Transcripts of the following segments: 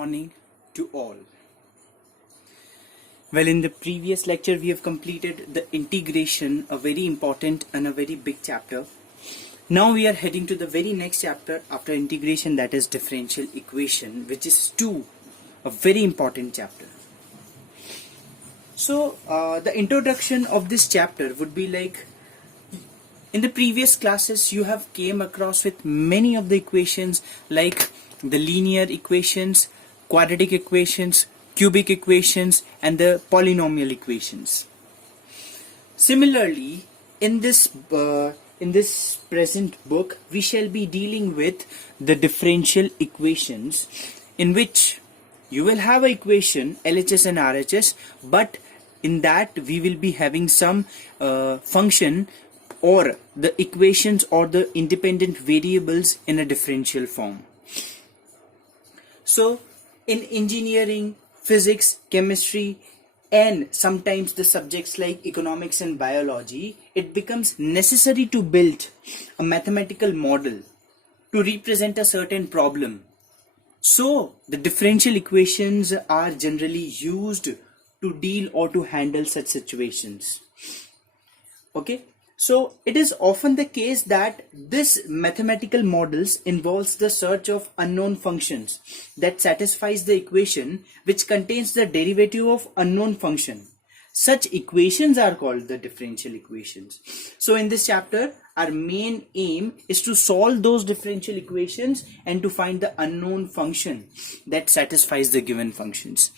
Morning to all. Well, in the previous lecture we have completed the integration, a very important and a very big chapter. Now we are heading to the very next chapter after integration, that is differential equation, which is a very important chapter. So the introduction of this chapter would be like, in the previous classes you have came across with many of the equations like the linear equations, quadratic equations, cubic equations, and the polynomial equations. Similarly, in this present book we shall be dealing with the differential equations, in which you will have an equation LHS and RHS, but in that we will be having some function or the equations or the independent variables in a differential form. So in engineering, physics, chemistry, and sometimes the subjects like economics and biology, it becomes necessary to build a mathematical model to represent a certain problem. So the differential equations are generally used to deal or to handle such situations. Okay, so it is often the case that this mathematical models involves the search of unknown functions that satisfies the equation which contains the derivative of unknown function. Such equations are called the differential equations. So in this chapter our main aim is to solve those differential equations and to find the unknown function that satisfies the given functions.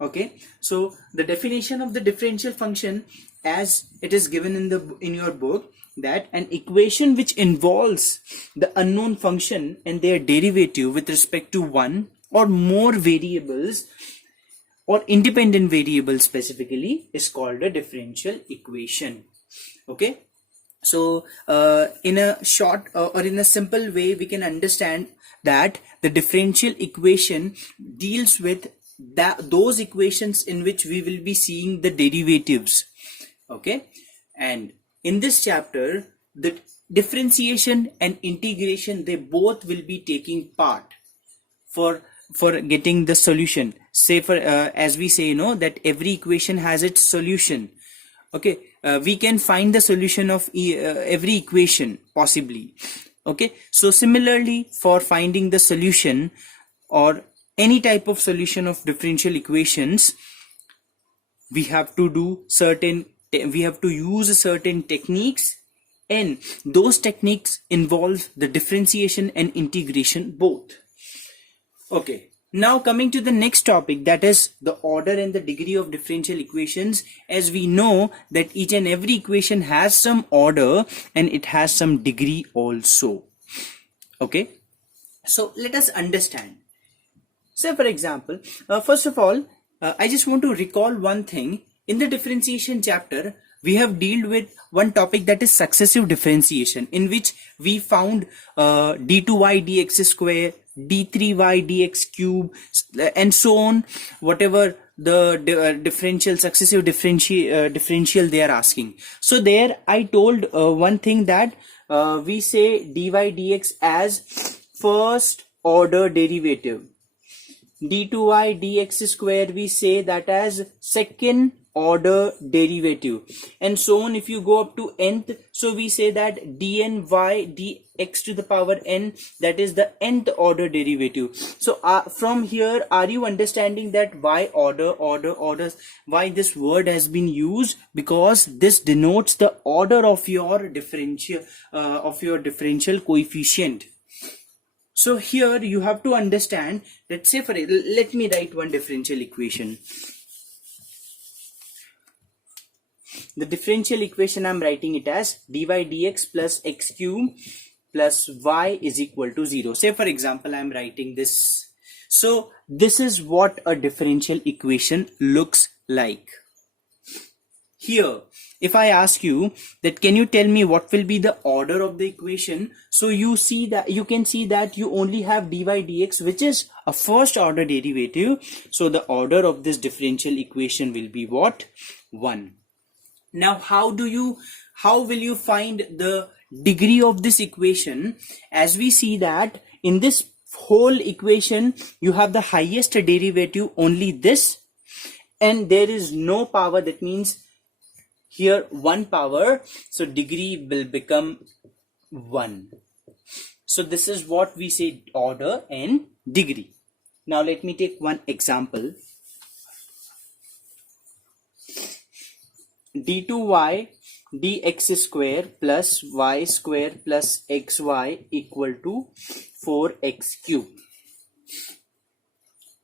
Okay, so the definition of the differential function as it is given in your book, that an equation which involves the unknown function and their derivative with respect to one or more variables or independent variables specifically is called a differential equation. Okay, so in a short or in a simple way we can understand that the differential equation deals with those equations in which we will be seeing the derivatives. Okay, and in this chapter the differentiation and integration, they both will be taking part for getting the solution. Say for as we say, that every equation has its solution. Okay, we can find the solution of every equation possibly. Okay, so similarly for finding the solution or any type of solution of differential equations, we have to use certain techniques, and those techniques involve the differentiation and integration both. Okay, now coming to the next topic, that is the order and the degree of differential equations. As we know that each and every equation has some order and it has some degree also. Okay, so let us understand. So for example, first of all, I just want to recall one thing. In the differentiation chapter, we have dealt with one topic, that is successive differentiation, in which we found d2y dx square, d3y dx cube, and so on, whatever the successive differential they are asking. So there I told one thing, that we say dy dx as first order derivative, d2y dx square we say that as second order derivative, and so on. If you go up to nth, so we say that dny dx to the power n, that is the nth order derivative. So from here, are you understanding that why orders, why this word has been used? Because this denotes the order of your differential coefficient. So here you have to understand that, say for let me write one differential equation. The differential equation I'm writing it as dy dx plus x cube plus y is equal to 0. Say for example I'm writing this. So this is what a differential equation looks like. Here, if I ask you that can you tell me what will be the order of the equation, so you can see that you only have dy dx, which is a first order derivative. So the order of this differential equation will be what? 1. Now how will you find the degree of this equation? As we see that in this whole equation you have the highest derivative only this, and there is no power, that means here 1 power, so degree will become 1. So this is what we say order and degree. Now let me take one example. d2y dx square plus y square plus xy equal to 4x cube.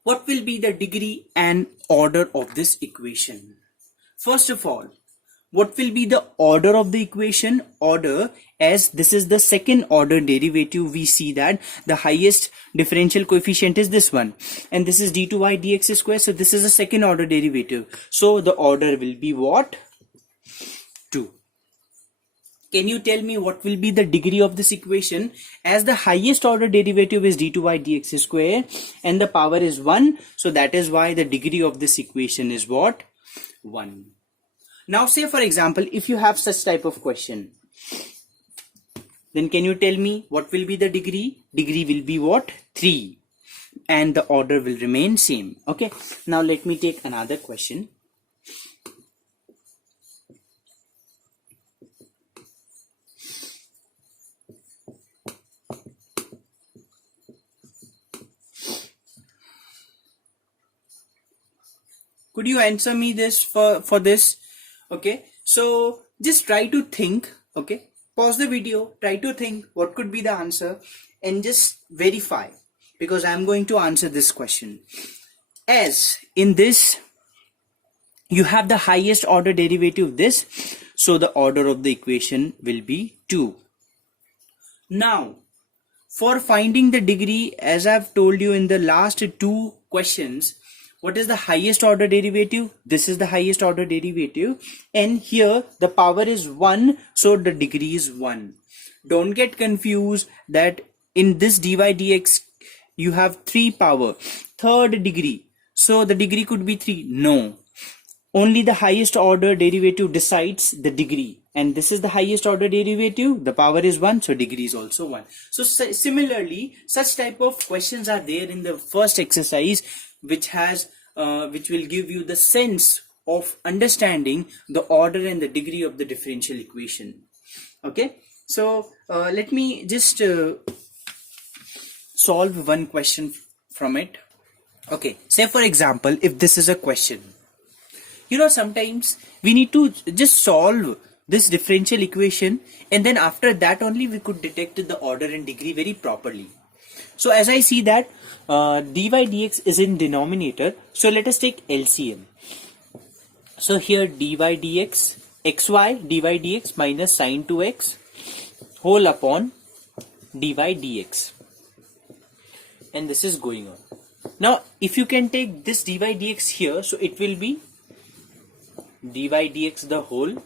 What will be the degree and order of this equation? First of all, what will be the order of the equation? Order, as this is the second order derivative, we see that the highest differential coefficient is this one, and this is d2y dx square, so this is a second order derivative, so the order will be what? 2. Can you tell me what will be the degree of this equation? As the highest order derivative is d2y dx square and the power is 1, so that is why the degree of this equation is what? 1. Now say for example, if you have such type of question, then can you tell me what will be the degree? Degree will be what? 3, and the order will remain same. Okay, now let me take another question. Could you answer me this for this? Okay, so just try to think. Okay, pause the video, try to think what could be the answer and just verify, because I'm going to answer this question. As in this you have the highest order derivative this, so the order of the equation will be 2. Now for finding the degree, as I've told you in the last 2 questions, what is the highest order derivative? This is the highest order derivative, and here the power is 1, so the degree is 1. Don't get confused that in this dy dx you have 3 power, third degree, so the degree could be 3. No, only the highest order derivative decides the degree, and this is the highest order derivative, the power is 1, so degree is also 1. So similarly, such type of questions are there in the first exercise, which will give you the sense of understanding the order and the degree of the differential equation. Okay, so let me just solve one question from it. Okay, say for example, if this is a question, sometimes we need to just solve this differential equation, and then after that only we could detect the order and degree very properly. So as I see that dy dx is in denominator, so let us take LCM. So here dy dx, xy dy dx minus sin 2x whole upon dy dx, and this is going on. Now if you can take this dy dx here, so it will be dy dx the whole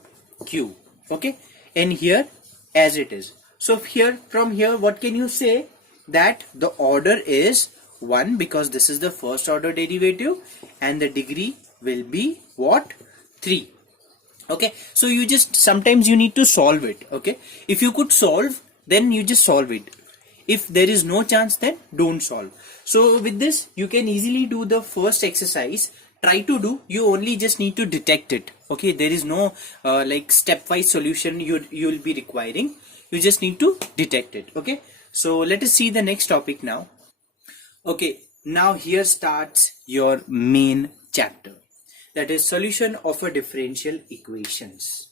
cube. Okay, and here as it is. So here, from here, what can you say? That the order is 1, because this is the first order derivative, and the degree will be what? 3. Okay, so you just, sometimes you need to solve it. Okay, if you could solve, then you just solve it. If there is no chance, then don't solve. So with this you can easily do the first exercise. Try to do, you only just need to detect it. Okay, there is no like stepwise solution you will be requiring. You just need to detect it. Okay, so let us see the next topic now. Okay, now here starts your main chapter, that is solution of a differential equations.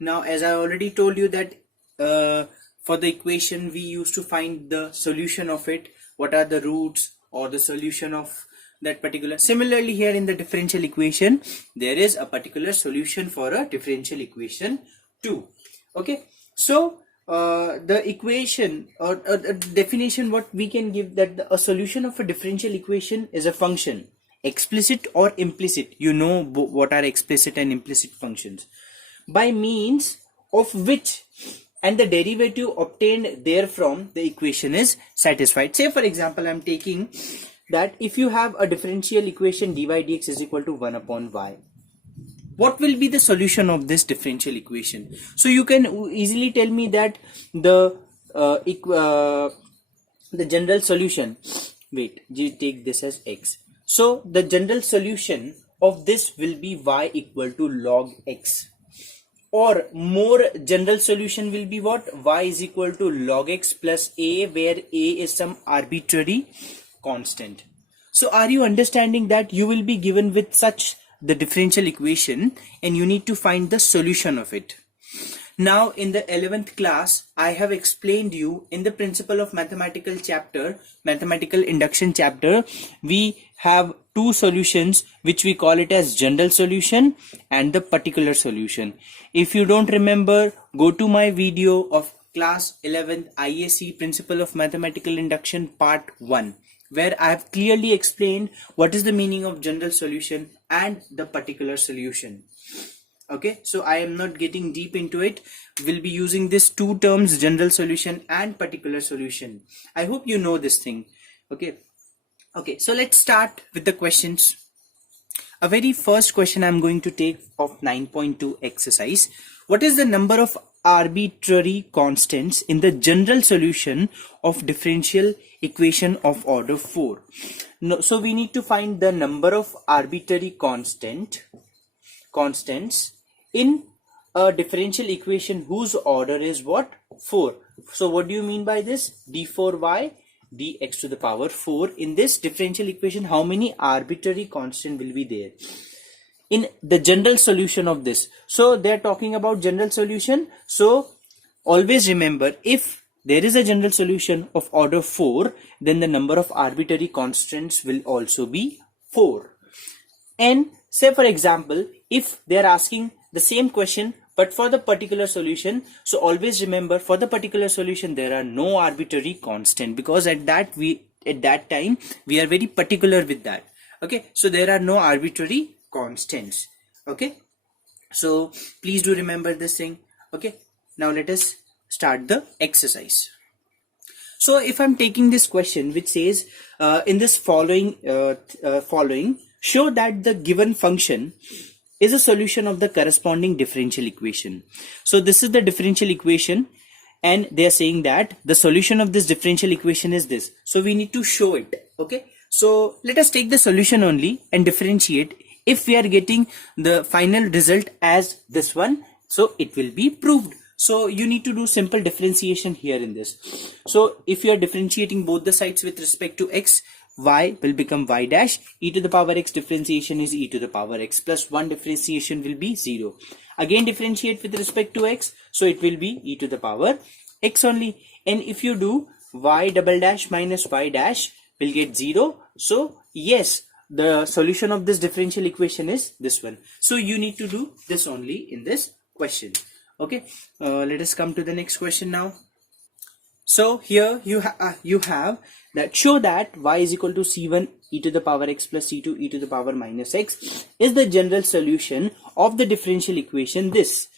Now as I already told you that for the equation we used to find the solution of it, what are the roots or the solution of that particular. Similarly here in the differential equation there is a particular solution for a differential equation too. Okay, so the equation or a definition what we can give, that a solution of a differential equation is a function, explicit or implicit. You know what are explicit and implicit functions, by means of which and the derivative obtained therefrom the equation is satisfied. Say for example, I am taking that if you have a differential equation dy dx is equal to 1 upon y, what will be the solution of this differential equation? So you can easily tell me that the the general solution, wait, you take this as x. So the general solution of this will be y equal to log x. Or more general solution will be what? Y is equal to log x plus a, where a is some arbitrary constant. So are you understanding that you will be given with such the differential equation and you need to find the solution of it? Now in the 11th class, I have explained you in the principle of mathematical chapter, mathematical induction chapter, we have two solutions which we call it as general solution and the particular solution. If you don't remember, go to my video of class 11th IAC principle of mathematical induction part 1, where I have clearly explained what is the meaning of general solution and the particular solution. Okay, so I am not getting deep into it. We'll be using these two terms, general solution and particular solution. I hope you know this thing. Okay, so let's start with the questions. A very first question I'm going to take of 9.2 exercise. What is the number of arbitrary constants in the general solution of differential equation of order 4? No, so we need to find the number of arbitrary constants in a differential equation whose order is what? 4. So what do you mean by this? d4y dx to the power 4. In this differential equation, how many arbitrary constant will be there in the general solution of this? So they're talking about general solution. So always remember, if there is a general solution of order 4, then the number of arbitrary constants will also be 4. And say for example, if they are asking the same question but for the particular solution, so always remember, for the particular solution there are no arbitrary constant, because at that time we are very particular with that. Okay, so there are no arbitrary constants. Okay, so please do remember this thing. Okay, now let us start the exercise. So if I'm taking this question which says in this following show that the given function is a solution of the corresponding differential equation. So this is the differential equation and they are saying that the solution of this differential equation is this. So we need to show it. Okay, so let us take the solution only and differentiate. If we are getting the final result as this one, so it will be proved. So you need to do simple differentiation here in this. So if you are differentiating both the sides with respect to x, y will become y dash, e to the power x differentiation is e to the power x plus 1 differentiation will be 0. Again differentiate with respect to x, so it will be e to the power x only. And if you do y double dash minus y dash will get 0. So yes, the solution of this differential equation is this one. So you need to do this only in this question. Okay, let us come to the next question now. So here you have that show that y is equal to c1 e to the power x plus c2 e to the power minus x is the general solution of the differential equation this.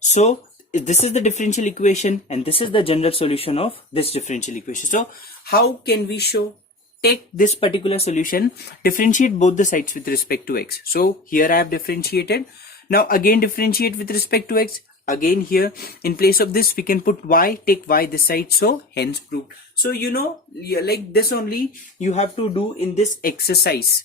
So this is the differential equation and this is the general solution of this differential equation. So how can we show? Take this particular solution, differentiate both the sides with respect to x. So here I have differentiated. Now again differentiate with respect to x. Again here in place of this we can put y, take y this side, so hence proved. So you know, like this only you have to do in this exercise.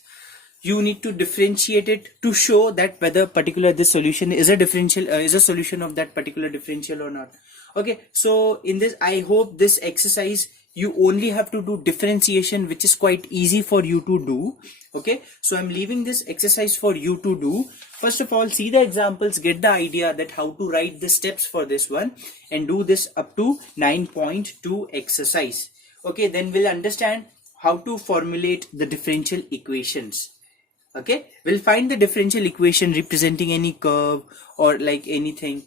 You need to differentiate it to show that whether particular this solution is a differential is a solution of that particular differential or not. Okay, so in this I hope this exercise you only have to do differentiation, which is quite easy for you to do. Okay, so I'm leaving this exercise for you to do. First of all, see the examples, get the idea that how to write the steps for this one and do this up to 9.2 exercise. Okay, then we'll understand how to formulate the differential equations. Okay, we'll find the differential equation representing any curve or like anything.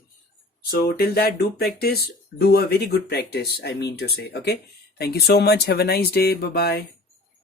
So till that, do practice, do a very good practice, I mean to say. Okay, thank you so much. Have a nice day. Bye bye.